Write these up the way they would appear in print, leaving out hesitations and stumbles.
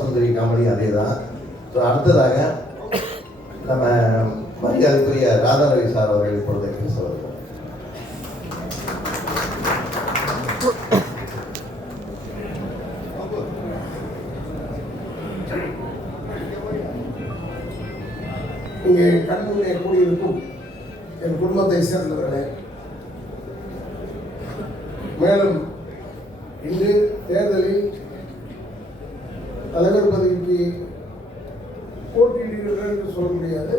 சுந்தரி comedy அதே தான். So அடுத்ததாக நம்ம மரியாதைக்குரிய ராதாரவி சார் அவர்கள் இப்பொழுது பேச வருகிறார். இங்கே கண்முன்னே கூடியிருக்கும் என் குடும்பத்தை சேர்ந்தவர்களே, மேலும் இன்று தேர்தலில் தலைவர் பதவிக்கு போட்டியிடுகிறேன் என்று சொல்ல முடியாது.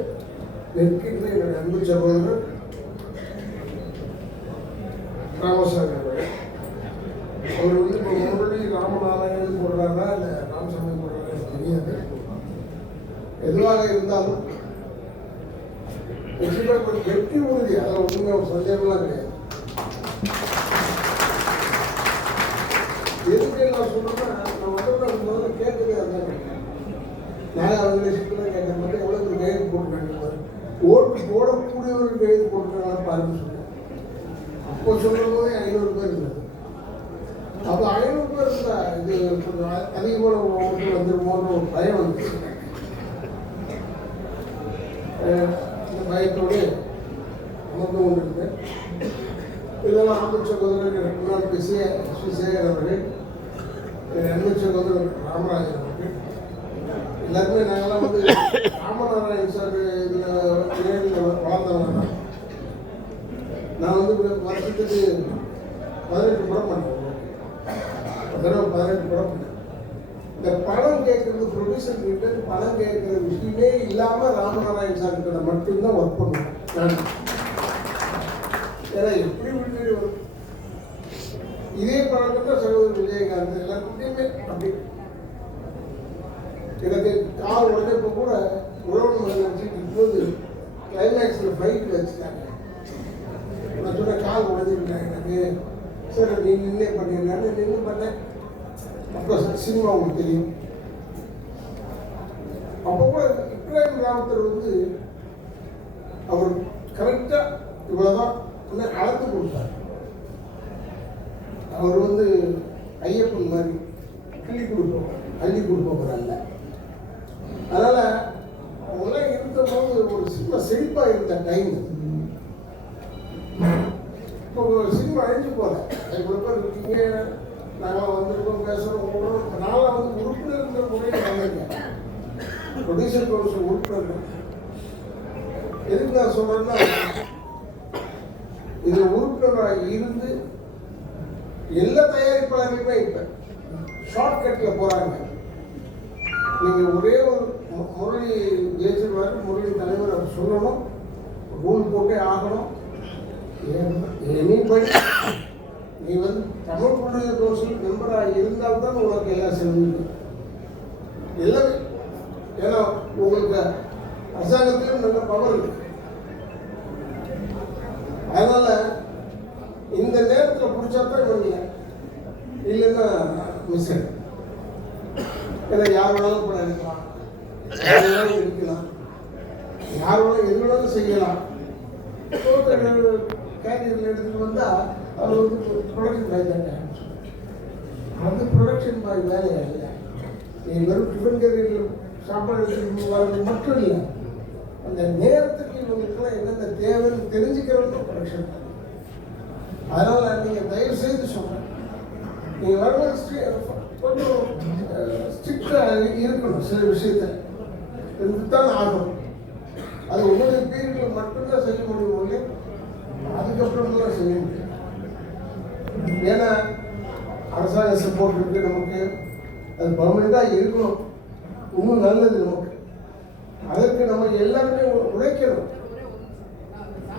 நிற்கின்ற என்னுடைய அன்பு சகோதரர் ராமசாமி அவர்கள். அவர் வந்து இப்போ முன்னாடி ராமநாராயணன் போடுறாரா இல்லை ராமசாமி போடுறாரா தெரியாது. எதுவாக இருந்தாலும் வெற்றி உறுதி, அதில் ஒன்றுமே சந்தேகம்லாம் கிடையாது. எதுக்கு நான் சொல்றேன்னா, நான் வந்து முதல்ல கேட்கவே அதான் நான் அவங்க சிக்கலாம் கேட்க மாட்டேன். எவ்வளோ ஒரு கைது போட்டுருக்காங்க, ஓட்டு போடக்கூடியவர்கள் கைது போட்டுருக்காங்க பாருன்னு சொன்னேன். அப்போ சொல்லும் போதே 500 பேர் இருந்தது. அப்போ 500 பேர் இருந்தா இது கொஞ்சம் அதிகமான ஓட்டு வந்துருமோன்னு ஒரு பயம் வந்துச்சு. இந்த பயத்தோடு அமர்ந்து கொண்டிருந்தேன். இதெல்லாம் அன்பு சகோதரர் முன்னாள் சேகர் அவர்கள், என் அன்பு சகோதரர் ராமராஜன் அவர்கள், எல்லாருமே நாங்கள்லாம் வந்து ராமநாராயணன் சார் இதில் வளர்ந்தவங்க தான். நான் வந்து வருஷத்துக்கு 18 படம் பண்ணேன். 18 படம் பண்ணேன். இந்த படம் கேட்கறது ப்ரொடியூசர் கிட்ட படம் கேட்கற விஷயமே இல்லாமல் ராமநாராயணன் சார் கிட்ட மட்டும்தான் ஒர்க் பண்ணுவேன் நான். ஏன்னா எப்படி விட்டு வரும் இதே படம் தான் சகோதரர் விஜயகாந்த் எல்லாருக்கிட்டையுமே அப்படி. எனக்கு கால் உடனே கூட உழவன் நினச்சிட்டு இருக்கும்போது கிளைமேக்ஸில் ஃபைட் வச்சுட்டாங்க. நான் சொன்ன கால் உடஞ்சிருக்கேன் எனக்கு. சரி நீ நின்னே பண்ணிடலான்னு நின்று பண்ணேன். அப்போ சினிமா உங்களுக்கு தெரியும். அப்போ கூட இப்ராஹிம் ராவத்தர் வந்து அவர் கரெக்டாக இவ்வளோதான் அளந்து கொடுத்தார். அவர் வந்து ஐயப்பன் மாதிரி கிள்ளி கொடுப்போம் அள்ளி கொடுப்போங்கிறல்ல. அதனால் அவங்களாம் இருந்தபோது ஒரு சினிமா செழிப்பாக இருந்த டைம். இப்போ சினிமா அழிஞ்சு போகல. இவ்வளோ பேர் இருக்கீங்க, நாங்கள் வந்திருக்கோம், பேசுகிறோம், ஓடுறோம். நான்லாம் வந்து உறுப்பினர் முறையில் வந்திருக்கேன், ப்ரொடியூசர் கவுன்சில் உறுப்பினர். எதுக்கு நான் சொல்கிறேன்னா, இதில் உறுப்பினராக இருந்து எல்லா தயாரிப்பாளர்களுமே இப்போ ஷார்ட்கட்டில் போகிறாங்க. நீங்கள் ஒரே ஒரு முரளி ஜெயிச்சிருவார், முரளி தலைவர் அவர் சொல்லணும், ரூல் போட்டே ஆகணும். எனிபடி நீ வந்து தமிழ் ப்ரொடியூசர் கவுன்சில் மெம்பராக இருந்தால்தான் உனக்கு எல்லாம் செலவு எல்லாமே. ஏன்னா உங்களுக்கு அரசாங்கத்திலும் நல்ல பவர் இருக்கு. அதனால இந்த நேரத்தில் பிடிச்சா தான் இவங்க இல்லைன்னா மிஸ் ஆகிடும். ஏன்னா யார் வேணாலும் படம் எடுக்கலாம், யார் வேணாலும் எடுக்கலாம், யார் வேணாலும் எது வேணாலும் செய்யலாம். கேரியரில் எடுத்துகிட்டு வந்தால் அது வந்து ப்ரொடக்ஷன் பாய் தானே. அது ப்ரொடக்ஷன் பாய் வேலையா இல்லை. நீ வெறும் டிஃபன் கேரியரில் சாப்பாடு எடுத்துகிட்டு வர்றது மட்டும் இல்லை, அந்த நேரத்துக்கு இவங்களுக்குலாம் என்னென்ன தேவைன்னு தெரிஞ்சுக்கிறவங்க ப்ரொடக்ஷன் பாய். அதனால் நீங்கள் தயவு செய்து சொல்கிறேன், நீங்கள் வரும்போது கொஞ்சம் ஸ்ட்ரிக்டாக இருக்கணும். சில விஷயத்தில் இருந்துதான் ஆகணும். அது உங்களுடைய பீரியடில் மட்டும்தான் செய்ய முடியும், ஒன்று அதுக்கப்புறம்லாம் செய்ய முடியும். ஏன்னா அரசாங்க சப்போர்ட் இருக்கு நமக்கு, அது பர்மனெண்ட்டாக இருக்கணும், இன்னும் நல்லது நமக்கு. அதற்கு நம்ம எல்லாருமே உழைக்கணும்.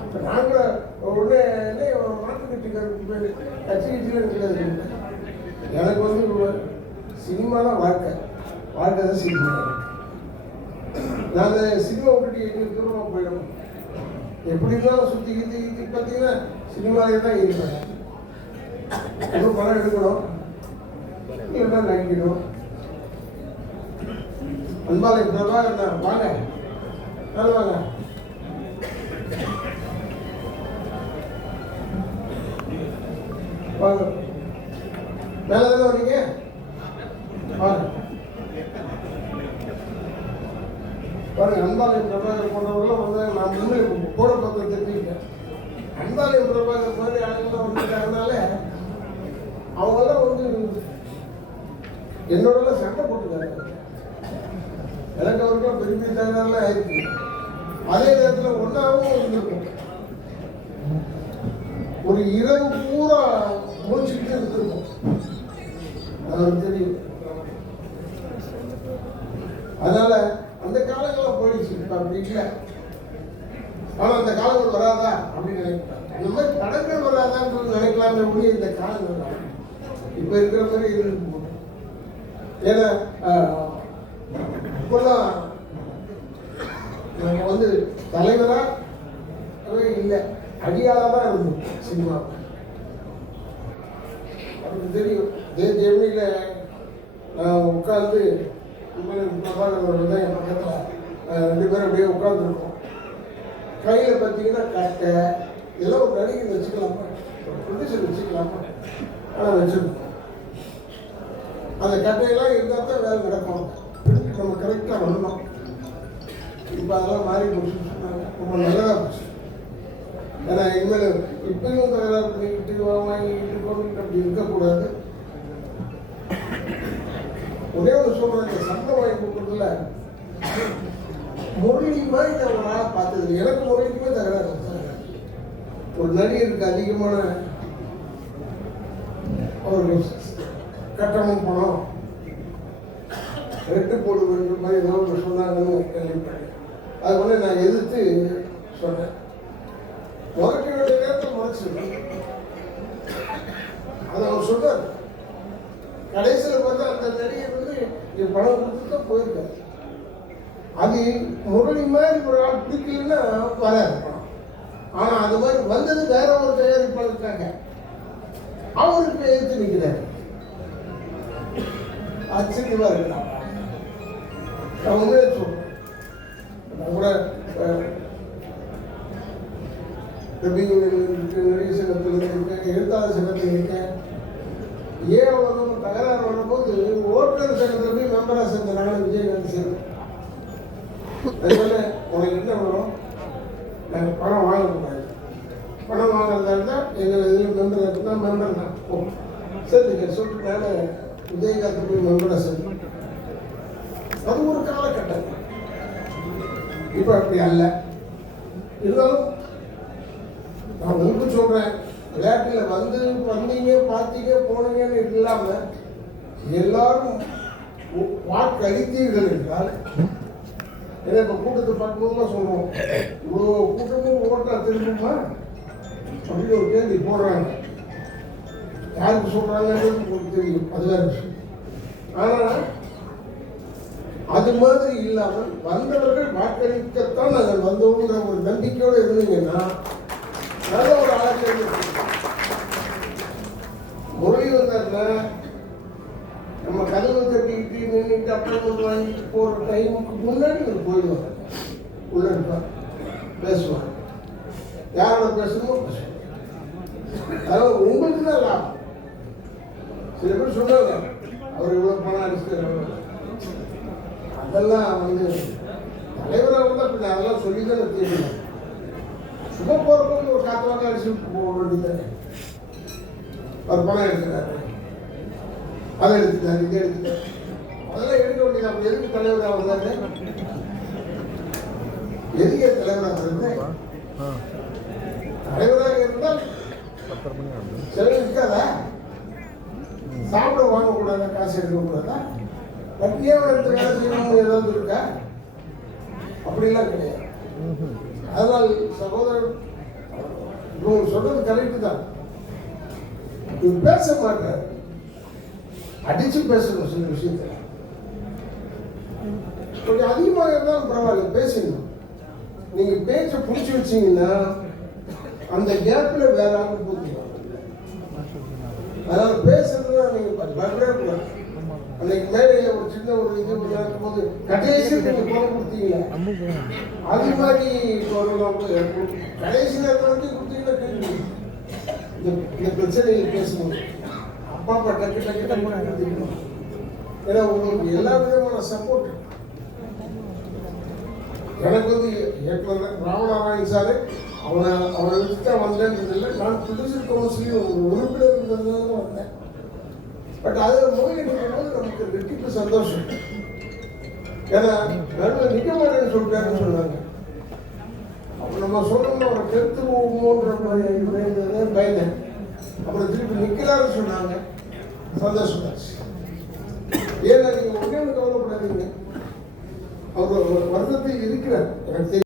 இப்போ நாங்கள் உடனே மாற்று கட்சிக்காரருக்கு கட்சியில் கிடையாது. எனக்கு வந்து சினிமா தான் வாழ்க்கை தான் சினிமா. நாங்கள் சினிமா விட்டுட்டு எங்களுக்கு தூரமாக போயிடணும். எப்படி இருந்தாலும் சுற்றி கித்தி பார்த்தீங்கன்னா சினிமாவே தான் இருப்பேன். இன்னும் படம் எடுக்கணும், இல்லைன்னா நடிக்கணும். அன்பாலை பிரபாகர் வாங்க, நல்ல வாங்க. வாங்க, மேலே தானே வரீங்க, வாங்க. பாருங்க, அன்பாலயம் பிரபாகர் போன்றவர்களும் வந்து நான் முன்னே போட பார்த்து தெரிஞ்சுக்கிட்டேன். அன்பாலயம் பிரபாகர் மாதிரி ஆளுங்களாம் வந்துட்டாங்கனால அவங்கெல்லாம் வந்து என்னோடலாம் சண்டை போட்டுக்காங்க. எனக்கு அவருக்கும் பெரிய பெரிய தகவலாம் ஆயிருக்கு. அதே நேரத்தில் ஒன்றாவும் இருந்திருக்கும். ஒரு இரவு பூரா முடிச்சுக்கிட்டு இருந்திருக்கும். அவருக்கு தெரியும். அதனால அந்த காலங்கள்லாம் போயிடுச்சு. இப்போ அப்படி இல்லை. ஆனால் அந்த காலங்கள் வராதா அப்படின்னு நினைக்கிறேன். இந்த மாதிரி படங்கள் வராதான்னு நினைக்கலாம்னு முடியும். இந்த காலங்கள் இப்போ இருக்கிற மாதிரி இருக்கு. ஏன்னா இப்பெல்லாம் நம்ம வந்து தலைவராக இல்லை, அடியாளாக தான் இருந்தோம் சினிமா. அப்படி தெரியும். ஜெமினியில் நான் உட்காந்து பிரபாகர் தான் என் பக்கத்தில் 2 பேரும் அப்படியே உட்காந்துருக்கோம். கையில் பார்த்தீங்கன்னா கட்டை எல்லாம் ஒரு நடிகை வச்சுக்கலாமா, ஒரு ப்ரொடியூசர் வச்சுக்கலாமா, ஆனால் வச்சுருக்கோம். அந்த கட்டையெல்லாம் இருந்தால் தான் வேலை நடக்கும். நம்ம கரெக்டாக வரணும். இப்போ அதெல்லாம் மாறி போச்சுன்னு சொன்னாங்க. ரொம்ப நல்லதாக போச்சு. ஏன்னா இனிமேல் இப்பயும் தகராறு பண்ணிக்கிட்டு வாங்கிக்கிட்டு போகிட்டு அப்படி இருக்கக்கூடாது. ஒரே ஒரு சொல்கிறேன், இந்த சம்பளம் வாங்கி கொடுக்குறதுல முரளி மாதிரி நான் ஒரு நாளாக பார்த்தது. எனக்கு முரளிக்குமே தகராறு. ஒரு நடிகருக்கு அதிகமான ஒரு கட்டணம் பணம் ரெட்டு போடு வேண்டிய மாதிரி ஏதாவது சொன்னாங்கன்னு கேள்விப்பட்டேன். அது வந்து நான் எதிர்த்து சொன்னேன். முறைக்க வேண்டிய நேரத்தில் முறைச்சிருக்கேன். அதை அவர் சொன்னார். கடைசியில் பார்த்தா அந்த நடிகர் வந்து என் பணம் கொடுத்து தான் போயிருக்காரு. அது முரளி மாதிரி ஒரு ஆள் பிடிக்கலன்னா வராது பணம். ஆனால் அது மாதிரி வந்தது வேற ஒரு தயாரிப்பாளருக்காங்க. அவருக்கு எதிர்த்து நிற்கிறாரு. ஆச்சரியமா இருக்கு. நான் உண்மையை சொல்றேன். நான் கூட நிறைய சங்கத்தில் இருக்கேன், எழுத்தாளர் சங்கத்தில் இருக்கேன். ஏன் வந்து தகராறு வரும்போது ஓட்டுநர் சங்கத்தில் போய் மெம்பராக செஞ்சாங்க விஜயகாந்த் சேரும். அதனால உனக்கு என்ன வரும், நாங்கள் பணம் வாங்கக்கூடாது. பணம் வாங்குறதா இருந்தால் எங்கள் இதில் மெம்பர் இருக்குன்னா மெம்பர் தான் சேர்த்துக்க சொல்லிட்டு மேலே விஜயகாந்த் போய் மெம்பராக சேர்ந்து. அது ஒரு காலகட்டம். இப்போ அப்படி அல்ல. இருந்தாலும் நான் உங்களுக்கு சொல்கிறேன், விளையாட்டில் வந்தீங்க பார்த்தீங்க போனீங்கன்னு இல்லாமல் எல்லாரும் வாக்களித்தீர்கள் என்றால், ஏன்னா இப்போ கூட்டத்தை பார்க்கும்போதுலாம் சொல்லுவோம், இவ்வளோ கூட்டமும் ஓட்டா திரும்புமா அப்படின்னு ஒரு கேள்வி போடுறாங்க. யாருக்கு சொல்கிறாங்கன்னு உங்களுக்கு தெரியும், அது வேறு விஷயம். ஆனால் அது மாதிரி இல்லாமல் வந்தவர்கள் வாக்களிக்கத்தான் நாங்கள் வந்தோங்கிற ஒரு நம்பிக்கையோடு இருந்தீங்கன்னா நல்ல ஒரு ஆலோசனை. முரளி வந்தாருன்னா நம்ம கதவை கட்டிக்கிட்டு நின்றுட்டு அப்புறம் வாங்கிட்டு போகிற டைமுக்கு முன்னாடி ஒரு போயிடுவாங்க. உள்ள இருப்பார், பேசுவாங்க, யாரோட பேசணுமோ பேசுவாங்க. அதாவது உங்களுக்கு தான் லாபம். சில பேர் சொன்னாங்க அவர் இவ்வளோ பணம் அடிச்சுட்டு, அதெல்லாம் வந்து தலைவராக வந்து அப்படி அதெல்லாம் சொல்லி தான் தெரியும். சும்மா போகிறப்ப ஒரு காற்று வாங்க அடிச்சுட்டு போக வேண்டியது. அவர் பணம் எடுத்துட்டாரு, அதை எடுத்துட்டாரு, இதை எடுத்துட்டாரு, அதெல்லாம் எடுக்க வேண்டியது. அப்படி எதுக்கு தலைவராக வந்தாரு? எதுக்கே தலைவராக இருந்தேன்? தலைவராக இருந்தால் செலவு இருக்காதா? சாப்பிட வாங்கக்கூடாதா? காசு எடுக்கக்கூடாதா? பட்டியாக எடுத்து வேலை செய்யணும் ஏதாவது இருக்கா? அப்படிலாம் கிடையாது. அதனால் சகோதரர் சொல்றது கரெக்டு தான். பேச மாட்டார், அடிச்சு பேசணும். சில விஷயத்துல கொஞ்சம் அதிகமாக இருந்தாலும் பரவாயில்ல, பேசணும். நீங்க பேச்ச பிடிச்சி வச்சீங்கன்னா அந்த கேப்ல வேற ஆளுக்கு போட்டுருவாங்க. அதனால பேசுறதுனா நீங்க பயப்படவே கூடாது. அன்னைக்கு மேடையில ஒரு சின்ன ஒரு இது நடக்கும் போது கடைசி நீங்க போன கொடுத்தீங்களா, அது மாதிரி கடைசி நேரத்தில் கொடுத்தீங்கன்னா இந்த பிரச்சனையை பேசணும். அப்பா அப்பா டக்கு டக்கு டக்கு. ஏன்னா உங்களுக்கு எல்லா விதமான சப்போர்ட். எனக்கு வந்து இயக்குனர் ராமநாராயண் சார் அவனை எடுத்து தான் வந்தேன்றதில்லை. நான் ப்ரொடியூசர் கவுன்சிலையும் ஒரு உறுப்பினர் இருந்ததுனால தான் வந்தேன். பட் அதில் முதலீடுக்கும் போது நமக்கு ரெட்டிப்பு சந்தோஷம். ஏன்னா நடுவில் நிற்க மாட்டேன்னு சொல்லிட்டாருன்னு சொன்னாங்க. அப்போ நம்ம சொல்லணும்னா ஒரு 10th மூன்ற பயந்தேன். அப்புறம் திருப்பி நிற்கலான்னு சொன்னாங்க. சந்தோஷமாச்சு. ஏன்னா நீங்கள் ஒன்றே கவலைப்படாதீங்க. அவர் ஒரு வருத்தத்தில் இருக்கிறார் எனக்கு தெரியும்.